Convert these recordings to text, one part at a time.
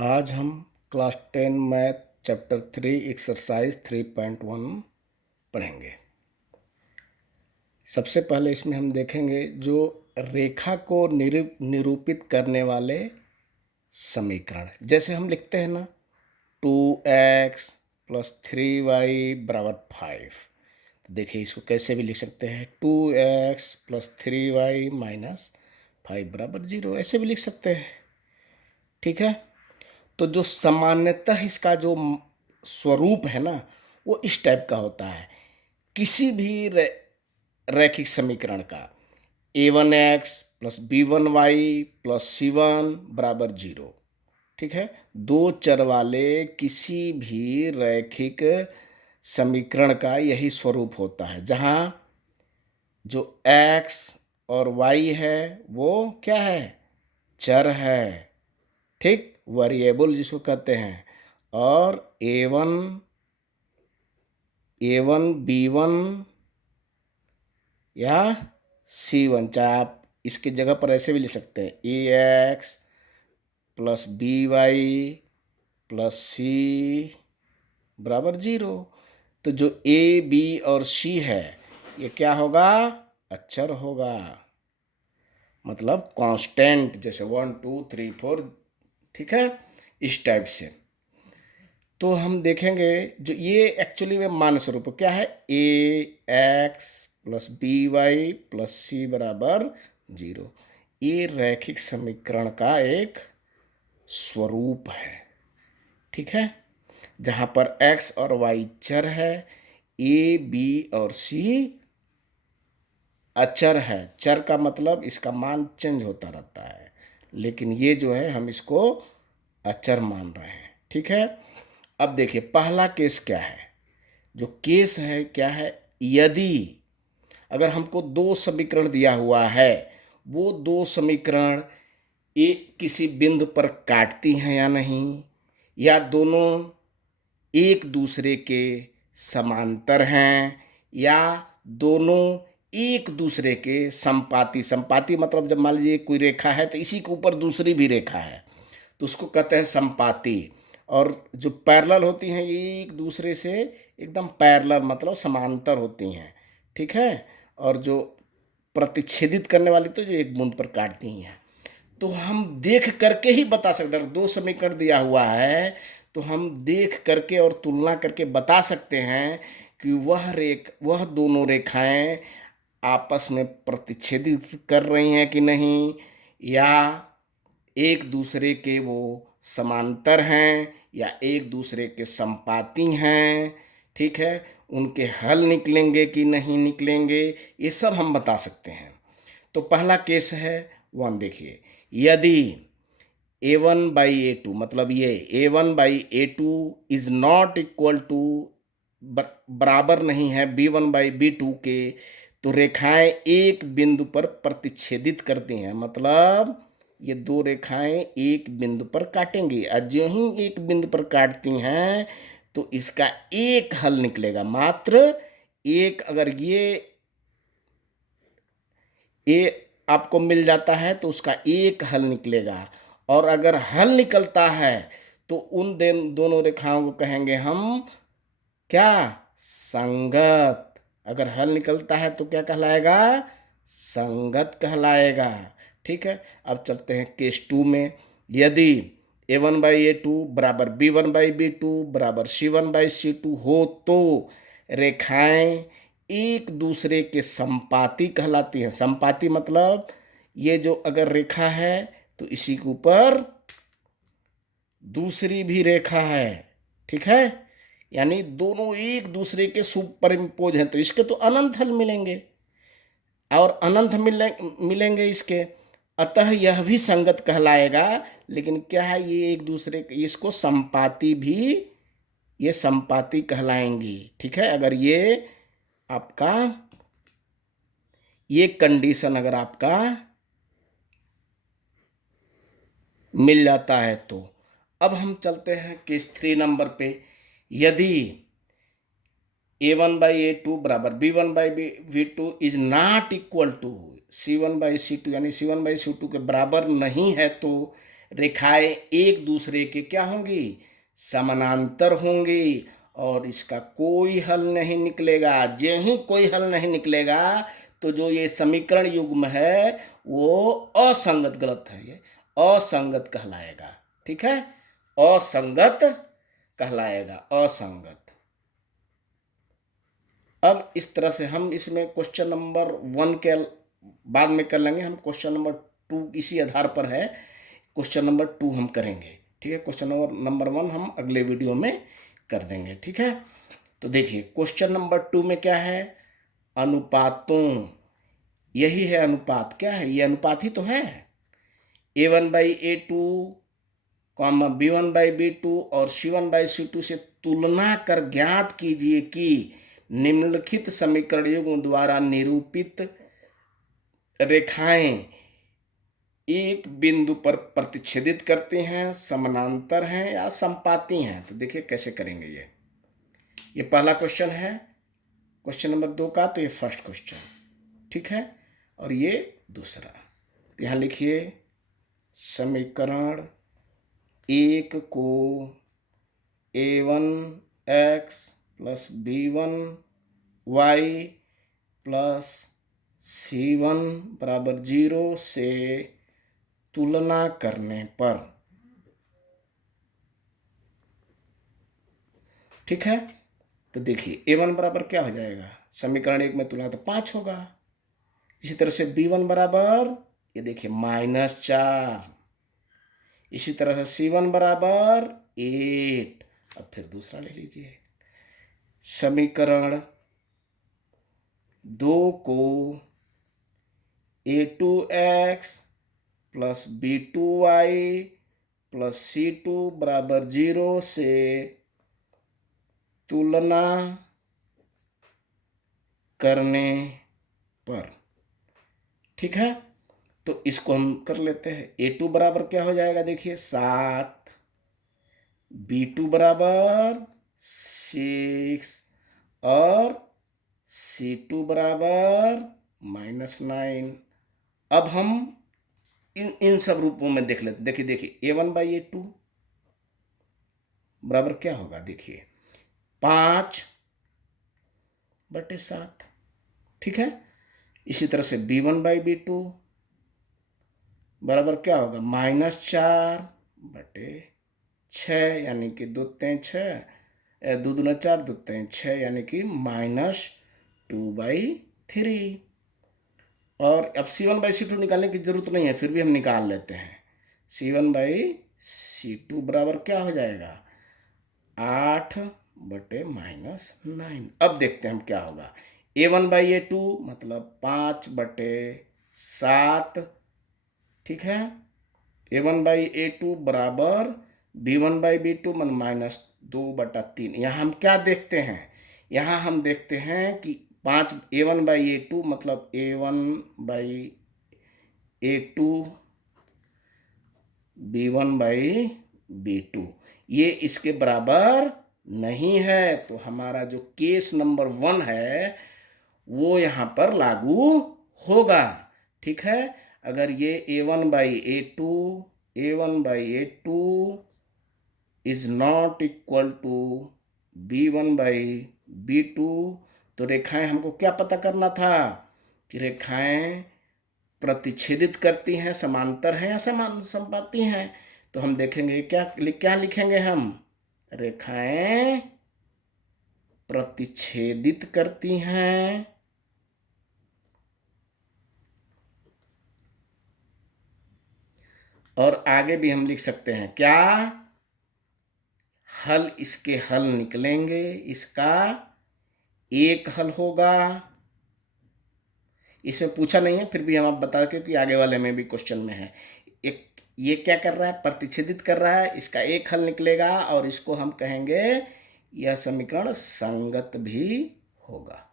आज हम class 10 math chapter 3 exercise 3.1 पढ़ेंगे। सबसे पहले इसमें हम देखेंगे जो रेखा को निरूपित करने वाले समीकरण। जैसे हम लिखते हैं ना 2x + 3y = 5। तो देखिए इसको कैसे भी लिख सकते हैं 2x + 3y - 5 = 0, ऐसे भी लिख सकते हैं। ठीक है, तो जो सामान्यतः इसका जो स्वरूप है ना वो इस टाइप का होता है। किसी भी रैखिक समीकरण का a1x + b1y + c1 = 0। ठीक है, दो चर वाले किसी भी रैखिक समीकरण का यही स्वरूप होता है, जहां जो x और y है वो क्या है, चर है। ठीक, वेरिएबल जिसको कहते हैं। और a1 b1 या c1, चाहे आप इसकी जगह पर ऐसे भी लिख सकते हैं ax + by + c = 0। तो जो a b और c है ये क्या होगा, अचर होगा, मतलब कांस्टेंट, जैसे 1 2 3 4। ठीक है, इस टाइप से। तो हम देखेंगे जो ये एक्चुअली में मान स्वरूप क्या है, ax + by + c = 0। ये रैखिक समीकरण का एक स्वरूप है। ठीक है, जहां पर x और y चर है, a b और c अचर है। चर का मतलब इसका मान चेंज होता रहता है, लेकिन ये जो है हम इसको अचर मान रहे हैं। ठीक है, अब देखिए पहला केस क्या है। जो केस है क्या है, यदि अगर हमको दो समीकरण दिया हुआ है, वो दो समीकरण एक किसी बिंदु पर काटती हैं या नहीं, या दोनों एक दूसरे के समांतर हैं, या दोनों एक दूसरे के संपाती। संपाती मतलब जब मान लीजिए कोई रेखा है तो इसी के ऊपर दूसरी भी रेखा है तो उसको कहते हैं संपाती। और जो पैरेलल होती हैं ये एक दूसरे से एकदम पैरेलल मतलब समांतर होती हैं। ठीक है, और जो प्रतिच्छेदित करने वाली तो जो एक बूंद पर काटती हैं। तो हम देख करके ही बता सकते हैं, दो समीकरण दिया हुआ है तो हम देख करके और तुलना करके बता सकते हैं कि वह दोनों रेखाएं आपस में प्रतिच्छेदित कर रही हैं कि नहीं, या एक दूसरे के वो समांतर हैं, या एक दूसरे के संपाती हैं। ठीक है, उनके हल निकलेंगे कि नहीं निकलेंगे, ये सब हम बता सकते हैं। तो पहला केस है 1, देखिए यदि a1/a2 मतलब ये a1/a2 is not equal to, बराबर नहीं है b1/b2 के, तो रेखाएं एक बिंदु पर प्रतिच्छेदित करती हैं। मतलब ये दो रेखाएं एक बिंदु पर काटेंगी, और जो ही एक बिंदु पर काटती हैं तो इसका एक हल निकलेगा, मात्र एक। अगर ये आपको मिल जाता है तो उसका एक हल निकलेगा, और अगर हल निकलता है तो उन दोनों रेखाओं को कहेंगे हम क्या, संगत। अगर हल निकलता है तो क्या कहलाएगा, संगत कहलाएगा। ठीक है, अब चलते हैं केस 2 में। यदि a1/a2 = b1/b2 = c1/c2 हो तो रेखाएं एक दूसरे के संपाती कहलाती हैं। संपाती मतलब ये जो अगर रेखा है तो इसी के ऊपर दूसरी भी रेखा है। ठीक है, यानी दोनों एक दूसरे के सुपर इम्पोज हैं, तो इसके तो अनंत हल मिलेंगे और अनंत मिलेंगे इसके। अतः यह भी संगत कहलाएगा। लेकिन क्या है, ये एक दूसरे इसको संपाती भी, ये संपाती कहलाएंगी। ठीक है, अगर ये आपका ये कंडीशन अगर आपका मिल जाता है तो। अब हम चलते हैं केस 3 नंबर पे। यदि a1/a2 = b1/b2 is not equal to c1/c2, यानी c1/c2 के बराबर नहीं है, तो रेखाएं एक दूसरे के क्या होंगी, समानांतर होंगी, और इसका कोई हल नहीं निकलेगा। जो ही कोई हल नहीं निकलेगा तो जो ये समीकरण युग्म है वो असंगत, गलत है, ये असंगत कहलाएगा। ठीक है, असंगत कहलाएगा, असंगत। अब इस तरह से हम इसमें क्वेश्चन नंबर 1 के बाद में कर लेंगे, हम क्वेश्चन नंबर 2 इसी आधार पर है, क्वेश्चन नंबर 2 हम करेंगे। ठीक है, क्वेश्चन नंबर 1 हम अगले वीडियो में कर देंगे। ठीक है, तो देखिए क्वेश्चन नंबर 2 में क्या है, अनुपातों, यही है अनुपात। क्या है ये, अनुपात ही तो है। A1/A2 B1/B2 और C1/C2 से तुलना कर ज्ञात कीजिए कि निम्नलिखित समीकरण युग्म द्वारा निरूपित रेखाएं एक बिंदु पर प्रतिच्छेदित करती हैं, समानांतर हैं या समपाती हैं। तो देखिए कैसे करेंगे। ये पहला क्वेश्चन है क्वेश्चन नंबर 2 का, तो ये फर्स्ट क्वेश्चन। ठीक है, और ये दूसरा। तो यहाँ लिखिए समीकरण 1 को A1x + B1y + C1 = 0 से तुलना करने पर, ठीक है, तो देखिए A1 बराबर क्या हो जाएगा, समीकरण 1 में तुलना तो 5 होगा। इसी तरह से B1 बराबर, ये देखिए -4। इसी तरह से C1 बराबर 8। अब फिर दूसरा ले लीजिए, समीकरण 2 को A2x + B2y + C2 = 0 से तुलना करने पर। ठीक है, तो इसको हम कर लेते हैं। A2 बराबर क्या हो जाएगा, देखिए 7, B2 बराबर 6 और C2 बराबर -9। अब हम इन सब रूपों में देख लेते। देखिए A1/A2 बराबर क्या होगा, देखिए 5/7। ठीक है, इसी तरह से B1/B2 बराबर क्या होगा, -4/6, यानी कि 2 × 6, 2 × 4, 2 × 6, यानी कि -2/3। और अब C1/C2 निकालने की जरूरत नहीं है, फिर भी हम निकाल लेते हैं। C1/C2 बराबर क्या हो जाएगा, 8/-9। अब देखते हैं हम क्या होगा। A1/A2 मतलब 5/7। ठीक है, A1/A2 बराबर B1/B2 -2/3। यहाँ हम क्या देखते हैं, यहाँ हम देखते हैं कि A1/A2 मतलब A1/A2 B1/B2 ये इसके बराबर नहीं है। तो हमारा जो केस नंबर 1 है वो यहाँ पर लागू होगा। ठीक है, अगर ये A1/A2 is not equal to B1/B2, तो रेखाएं हमको क्या पता करना था कि रेखाएं प्रतिच्छेदित करती हैं, समांतर हैं या समपाती हैं। तो हम देखेंगे क्या लिखेंगे हम, रेखाएं प्रतिच्छेदित करती हैं और आगे भी हम लिख सकते हैं क्या, हल, इसके हल निकलेंगे। इसका एक हल होगा, इसमें पूछा नहीं है फिर भी हम आप बता के कि आगे वाले में भी क्वेश्चन में है। एक ये क्या कर रहा है, प्रतिच्छेदित कर रहा है, इसका एक हल निकलेगा और इसको हम कहेंगे यह समीकरण संगत भी होगा।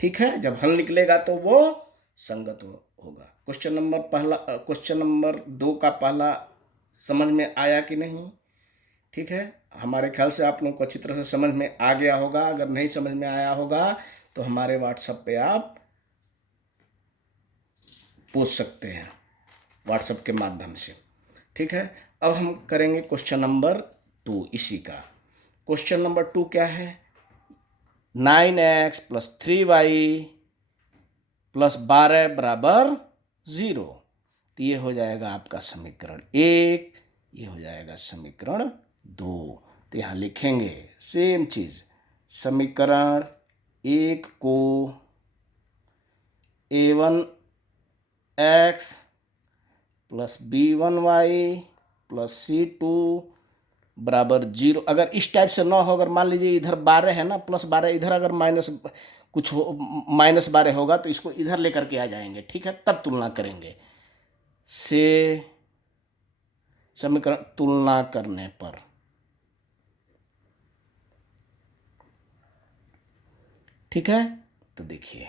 ठीक है, जब हल निकलेगा तो वो संगत होगा। क्वेश्चन नंबर 2 का पहला समझ में आया कि नहीं। ठीक है, हमारे ख्याल से आप लोगों को अच्छी तरह से समझ में आ गया होगा। अगर नहीं समझ में आया होगा तो हमारे व्हाट्सएप पे आप पूछ सकते हैं, व्हाट्सएप के माध्यम से। ठीक है। अब हम करेंगे क्वेश्चन नंबर 2 इसी का। क्वेश्चन नंबर 2 क्या है? 9x + 3y + 12 बराबर 0। तो ये हो जाएगा आपका समीकरण 1, ये हो जाएगा समीकरण 2। तो यहाँ लिखेंगे सेम चीज, समीकरण 1 को a1x + b1y + c2 बराबर 0। अगर इस टाइप से ना हो, अगर मान लीजिए इधर 12 है ना, +12, इधर अगर माइनस कुछ हो, -12 होगा तो इसको इधर लेकर के आ जाएंगे, ठीक है, तब तुलना करेंगे। से समीकरण तुलना करने पर ठीक है। तो देखिए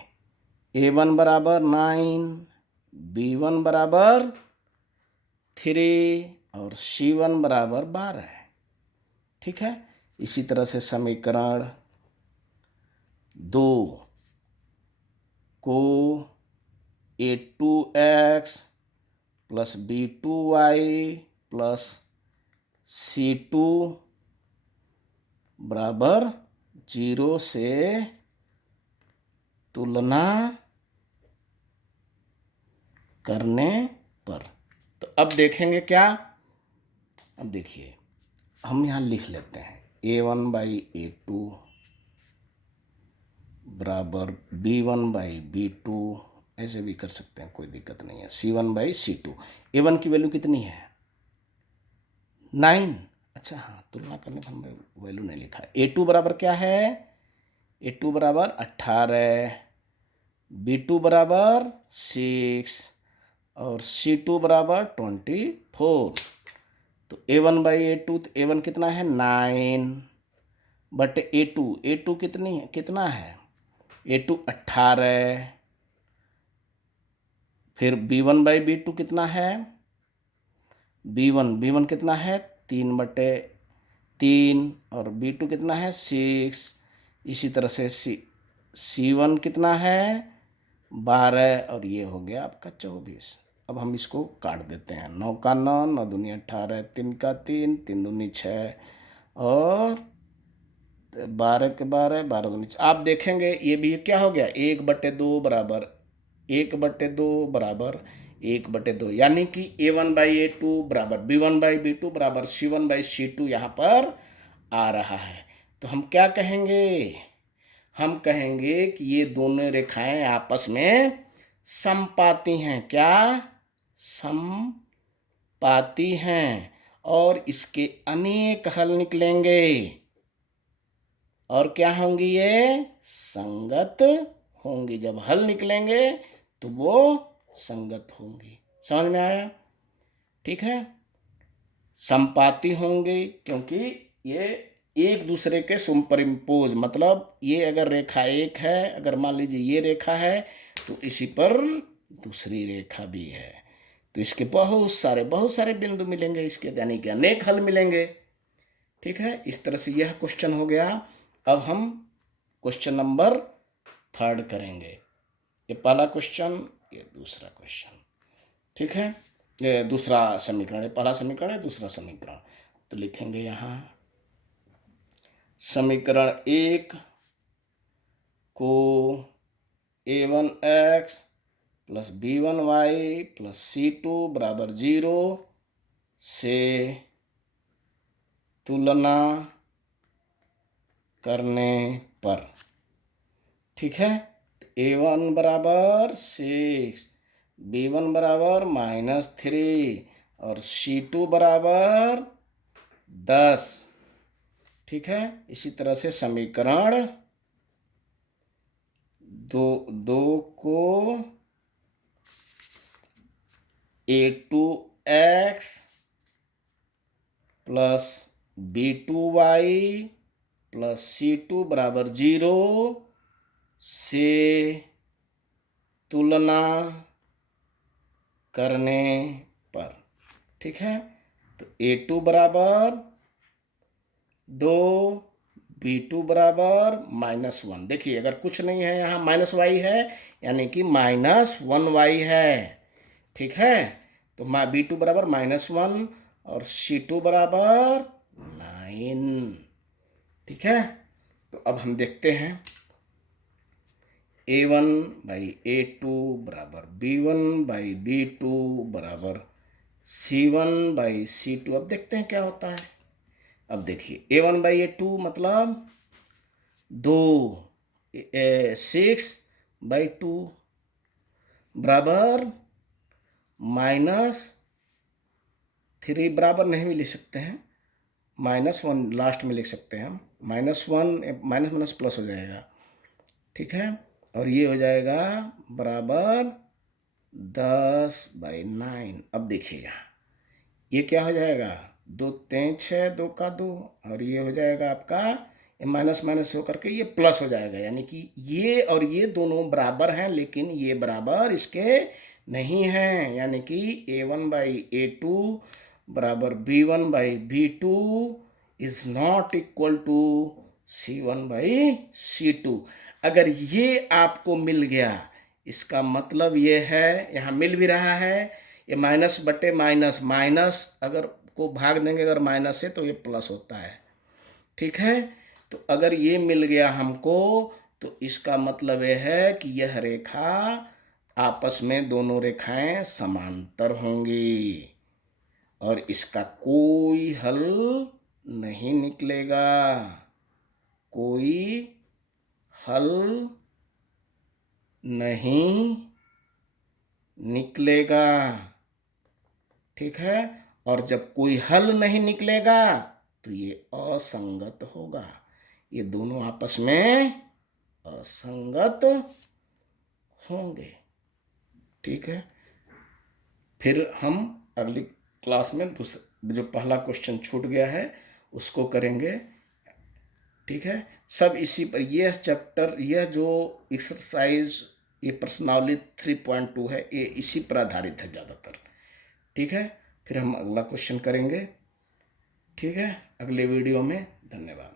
a1 बराबर 9, b1 बराबर 3 और c1 बराबर 12 है, ठीक है। इसी तरह से समीकरण 2 को a2x + b2y + c2 बराबर 0 से तुलना करने पर। तो अब देखेंगे क्या, अब देखिए हम यहाँ लिख लेते हैं a1/a2 बराबर b1/b2, ऐसे भी कर सकते हैं, कोई दिक्कत नहीं है। c1/c2, a1 की वैल्यू कितनी है? 9। अच्छा हाँ, तुलना करने पर हमने वैल्यू नहीं लिखा। a2 बराबर क्या है? a2 बराबर 18, b2 बराबर 6 और c2 बराबर 24। तो a1/a2, तो a1 कितना है? 9 बट a2 कितना है? a2 18, फिर b1/b2 कितना है? b1 कितना है? 3/3 और b2 कितना है? 6। इसी तरह से c1 कितना है? 12 और ये हो गया आपका 24। अब हम इसको काट देते हैं। 9 का 9, 9 दूनी 18, 3 का 3, 3 दूनी 6 और 12 के 12, 12 दूनी 6। आप देखेंगे ये भी क्या हो गया? 1/2 बराबर 1/2 बराबर 1/2, यानी कि a1/a2 बराबर b1/b2 बराबर c1/c2 यहाँ पर आ रहा है। तो हम क्या कहेंगे? हम कहेंगे कि ये दोनों रेखाएं आपस में समपाती हैं। क्या? समपाती हैं और इसके अनेक हल निकलेंगे। और क्या होंगी? ये संगत होंगी। जब हल निकलेंगे तो वो संगत होंगी। समझ में आया? ठीक है, संपाती होंगे क्योंकि ये एक दूसरे के सुपरइम्पोज, मतलब ये अगर रेखा एक है, अगर मान लीजिए ये रेखा है तो इसी पर दूसरी रेखा भी है, तो इसके बहुत सारे बिंदु मिलेंगे, इसके यानी कि अनेक हल मिलेंगे। ठीक है, इस तरह से यह क्वेश्चन हो गया। अब हम क्वेश्चन नंबर 3 करेंगे। ये पहला क्वेश्चन, ये दूसरा क्वेश्चन। ठीक है, ये दूसरा समीकरण, ये पहला समीकरण है, दूसरा समीकरण। तो लिखेंगे यहाँ समीकरण 1 को a1x + b1y + c2 बराबर 0 से तुलना करने पर। ठीक है, a1 बराबर 6, b1 बराबर -3 और c2 बराबर 10। ठीक है, इसी तरह से समीकरण 2 को a2x + b2y + c2 बराबर 0 से तुलना करने पर। ठीक है, तो a2 बराबर 2, b2 बराबर -1। देखिए अगर कुछ नहीं है यहाँ -y है, यानी कि -1y है। ठीक है, तो B2 बराबर -1 और C2 बराबर 9। ठीक है, तो अब हम देखते हैं A1/A2 बराबर B1/B2 बराबर C1/C2। अब देखते हैं क्या होता है। अब देखिए A1/A2 मतलब 2, 6/2 बराबर -3 बराबर नहीं भी लिख सकते हैं, -1 लास्ट में लिख सकते हैं हम। -1 माइनस माइनस प्लस हो जाएगा। ठीक है, और ये हो जाएगा बराबर 10/9। अब देखिए यहाँ ये क्या हो जाएगा, 2 3 6, 2 का 2, और ये हो जाएगा आपका माइनस माइनस होकर के ये प्लस हो जाएगा। यानी कि ये और ये दोनों बराबर हैं, लेकिन ये बराबर इसके नहीं हैं। यानी कि A1/A2 बराबर B1/B2 is not equal to C1/C2। अगर ये आपको मिल गया, इसका मतलब ये है, यहाँ मिल भी रहा है, ये माइनस बटे माइनस, माइनस अगर को भाग देंगे अगर माइनस से तो ये प्लस होता है। ठीक है, तो अगर ये मिल गया हमको तो इसका मतलब ये है कि यह रेखा आपस में दोनों रेखाएं समांतर होंगी और इसका कोई हल नहीं निकलेगा, कोई हल नहीं निकलेगा। ठीक है, और जब कोई हल नहीं निकलेगा तो ये असंगत होगा, ये दोनों आपस में असंगत होंगे। ठीक है, फिर हम अगली क्लास में जो पहला क्वेश्चन छूट गया है उसको करेंगे। ठीक है, सब इसी पर, यह चैप्टर, यह जो एक्सरसाइज, ये प्रश्नावली 3.2 है, ये इसी पर आधारित है ज़्यादातर। ठीक है, फिर हम अगला क्वेश्चन करेंगे। ठीक है, अगले वीडियो में। धन्यवाद।